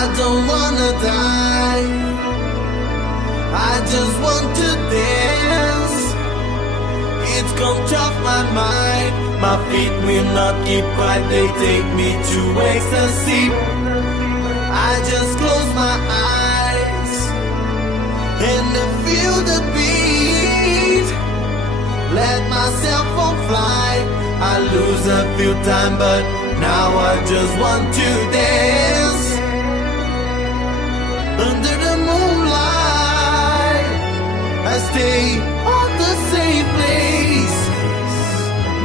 I don't wanna die, I just want to dance. It's come off my mind, my feet will not keep quiet, they take me to ecstasy. I just close my eyes and I feel the beat. Let myself on fly, I lose a few time, but now I just want to dance. Under the moonlight, I stay on the same place.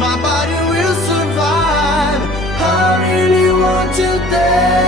My body will survive, I really want to dance.